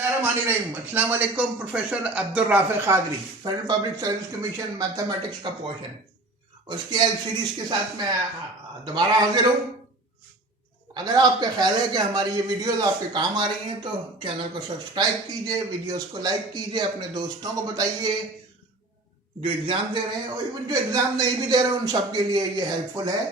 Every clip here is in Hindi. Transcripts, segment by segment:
अस्सलाम वालेकुम। Professor Abdul Rafe Qadri, federal public service commission mathematics का पोर्शन, उसकी एल सीरीज के साथ मैं दोबारा हाजिर हूँ। अगर आपका ख्याल है कि हमारी ये वीडियोस आपके काम आ रही हैं तो चैनल को सब्सक्राइब कीजिए, वीडियोस को लाइक कीजिए, अपने दोस्तों को बताइए जो एग्ज़ाम दे रहे हैं और इवन जो एग्ज़ाम नहीं भी दे रहे हैं उन सब के लिए ये हेल्पफुल है।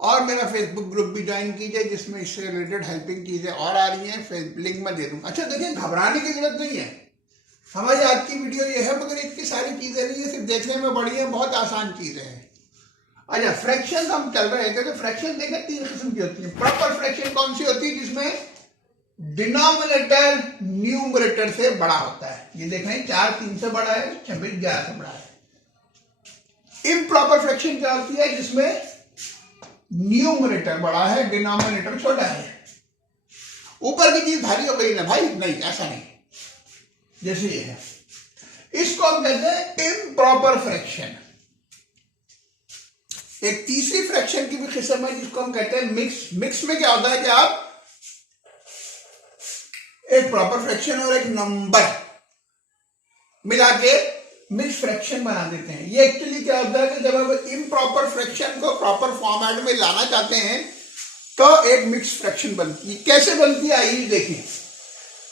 और मेरा फेसबुक ग्रुप भी ज्वाइन कीजिए जिसमें इससे रिलेटेड हेल्पिंग चीज़ें और आ रही हैं, लिंक मैं दे दूँगा। अच्छा देखिए, घबराने की जरूरत नहीं है। हमारी आज की वीडियो ये है, मगर इतनी सारी चीज़ें नहीं है, सिर्फ देखने में बड़ी है, बहुत आसान चीज़ें हैं। अच्छा, फ्रैक्शन हम चल रहे थे तो फ्रैक्शन देखें तीन किस्म की होती है। प्रॉपर फ्रैक्शन कौन सी होती है? जिसमें डिनोमिनेटर न्यूमरेटर से बड़ा होता है। ये देखें 4 3 से बड़ा है, 26 11 से बड़ा है। इम्प्रॉपर फ्रैक्शन क्या होती है? जिसमें न्यूमरेटर बड़ा है, डिनोमिनेटर छोटा है। ऊपर की चीज भारी हो गई ना भाई, नहीं ऐसा नहीं, जैसे ये है, इसको हम कहते हैं इम्प्रॉपर फ्रैक्शन। एक तीसरी फ्रैक्शन की भी किस्म है जिसको हम कहते हैं मिक्स। मिक्स में क्या होता है कि आप एक प्रॉपर फ्रैक्शन और एक नंबर मिला के मिक्स फ्रैक्शन बना देते हैं। ये एक्चुअली क्या होता है कि जब आप इम्प्रॉपर फ्रैक्शन को प्रॉपर फॉर्मेट में लाना चाहते हैं तो एक मिक्स फ्रैक्शन बनती है। कैसे बनती है आइए देखिए।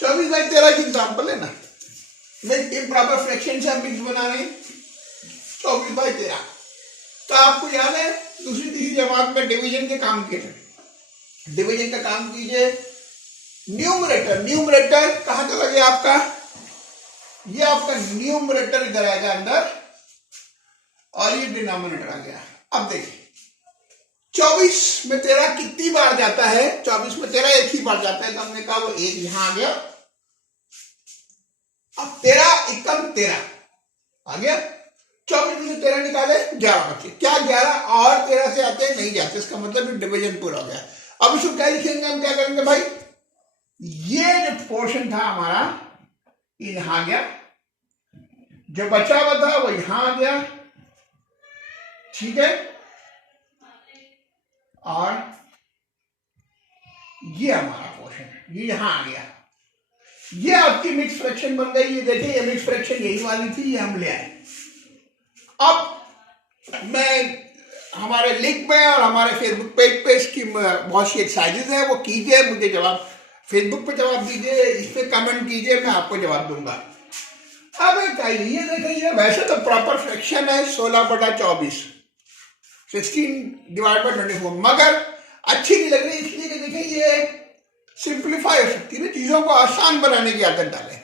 24/13 की एग्जांपल है ना, इम्प्रॉपर फ्रैक्शन से हम मिक्स बना रहे हैं 24/13। तो आपको याद है दूसरी तीसरी जमात में डिवीजन के काम किए थे। डिवीजन का काम कीजिए। न्यूमरेटर कहां चला गया आपका? ये आपका न्यूमरेटर इधर आएगा अंदर और ये डिनोमिनेटर आ गया। अब देखिए 24 में 13 कितनी बार जाता है? 24 में 13 एक ही बार जाता है, तो हमने कहा वो एक यहां आ गया। अब 13 एकम 13 आ गया। 24 में से 13 निकाले 11 बचे। क्या 11 और 13 से आते हैं? नहीं जाते। इसका मतलब डिवीजन पूरा हो गया। अब इसको क्या लिखेंगे? हम क्या करेंगे भाई, ये जो पोर्शन था हमारा यहां आ गया, जो बचा हुआ था वो यहां आ गया, ठीक है। और ये हमारा पोर्शन ये यहां आ गया। ये आपकी मिक्स फ्रैक्शन बन गई। ये देखिए, ये मिक्स फ्रैक्शन यही वाली थी, ये हम ले आए। अब मैं हमारे लिंक में और हमारे फेसबुक पेज पे इसकी बहुत सी एक्सरसाइजेज है, वो कीजिए, मुझे जवाब फेसबुक पे जवाब दीजिए, इस पे कमेंट कीजिए, मैं आपको जवाब दूंगा। अब ये देखिए, वैसे तो प्रॉपर फ्रैक्शन है 16/24, 16/24, मगर अच्छी नहीं लग रही इसलिए कि देखिए ये सिंप्लीफाई हो सकती है ना, चीजों को आसान बनाने की आदत डालें।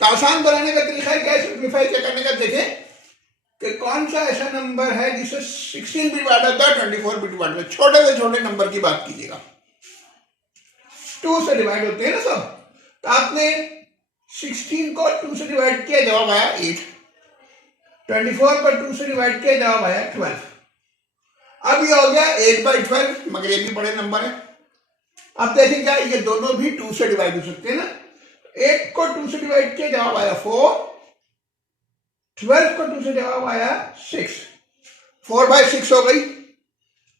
तो आसान बनाने का तरीका क्या है? सिंप्लीफाई क्या करने का? देखें कि कौन सा ऐसा नंबर है जिसे 16 भी बांटा था, 24 भी बांटा। छोटे से छोटे नंबर की बात कीजिएगा, 2 से डिवाइड होते हैं ना सब। तो आपने 16 को 2 से डिवाइड किया, जवाब आया 8। 24 पर 2 से डिवाइड किया, जवाब आया 12। अब ये हो गया 8/12, मगर ये भी बड़े नंबर है। अब देखें क्या ये दोनों भी 2 से डिवाइड हो सकते हैं ना। 8 को 2 से डिवाइड किया, जवाब आया 4। 12 को 2 से जवाब आया 6। 4/6 हो गई।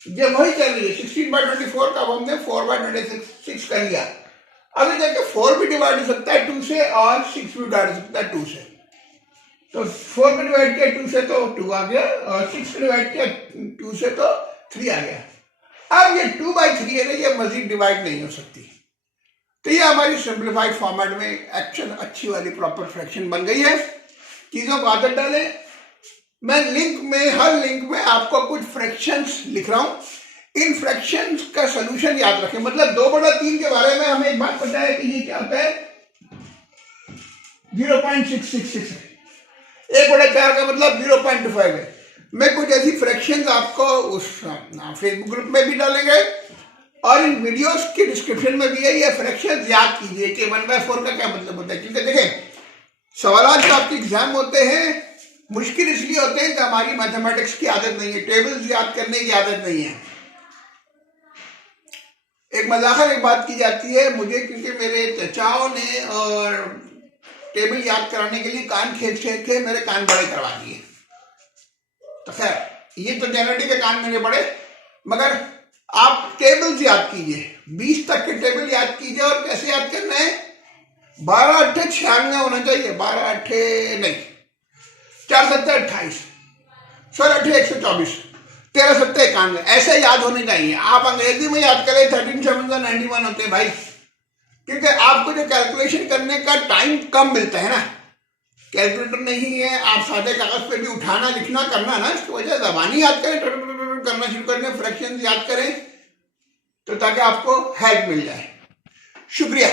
ये वही चल रही है 16/24 का, हमने 4/26 कर लिया। अभी देखिए 4 भी डिवाइड हो सकता है 2 से और 6 भी डिवाइड हो सकता है 2 से। तो 4 को डिवाइड किया 2 से तो 2 आ गया, और 6 को डिवाइड किया 2 से तो 3 आ गया। अब ये 2/3 है ना, ये मजीद डिवाइड नहीं हो सकती। तो ये हमारी सिंप्लीफाइड फॉर्मेट में एक्शन अच्छी वाली प्रॉपर फ्रैक्शन बन गई है। चीजों को आदत डालें। मैं लिंक में, हर लिंक में आपको कुछ फ्रैक्शंस लिख रहा हूं। इन फ्रैक्शंस का सॉल्यूशन याद रखें। मतलब 2/3 के बारे में हमें एक बात पता है कि ये क्या होता है, 0.666 है। 1/4 का मतलब 0.25 है। मैं कुछ ऐसी फ्रैक्शंस आपको उस फेसबुक ग्रुप में भी डालेंगे और इन वीडियोस के डिस्क्रिप्शन में भी है। ये फ्रैक्शंस याद कीजिए कि 1/4 का क्या मतलब होता है। क्योंकि देखें सवाल जो आपके एग्जाम होते हैं मुश्किल इसलिए होते हैं कि हमारी मैथमेटिक्स की आदत नहीं है, टेबल्स याद करने की आदत नहीं है। एक मजाकर एक बात की जाती है मुझे, क्योंकि मेरे चचाओं ने और टेबल याद कराने के लिए कान खींच के मेरे कान बड़े करवा दिए। तो खैर ये तो जनरली के कान मेरे बड़े, मगर आप टेबल्स याद कीजिए, 20 तक के टेबल याद कीजिए। और कैसे याद करना है? 12 अट्ठे 96 होना चाहिए, 12 अट्ठे नहीं, 4 सत्ते 28, 16 अट्ठे 124, 13 सत्ते 91, ऐसे याद होने चाहिए। आप अंग्रेजी में याद करें 13 7 91 होते हैं भाई, क्योंकि आपको जो कैलकुलेशन करने का टाइम कम मिलता है ना, कैलकुलेटर नहीं है, आप सादे कागज पे भी उठाना लिखना करना ना, इसकी वजह जबानी याद करें, करना शुरू करने, फ्रैक्शन याद करें, तो ताकि आपको हेल्प मिल जाए। शुक्रिया।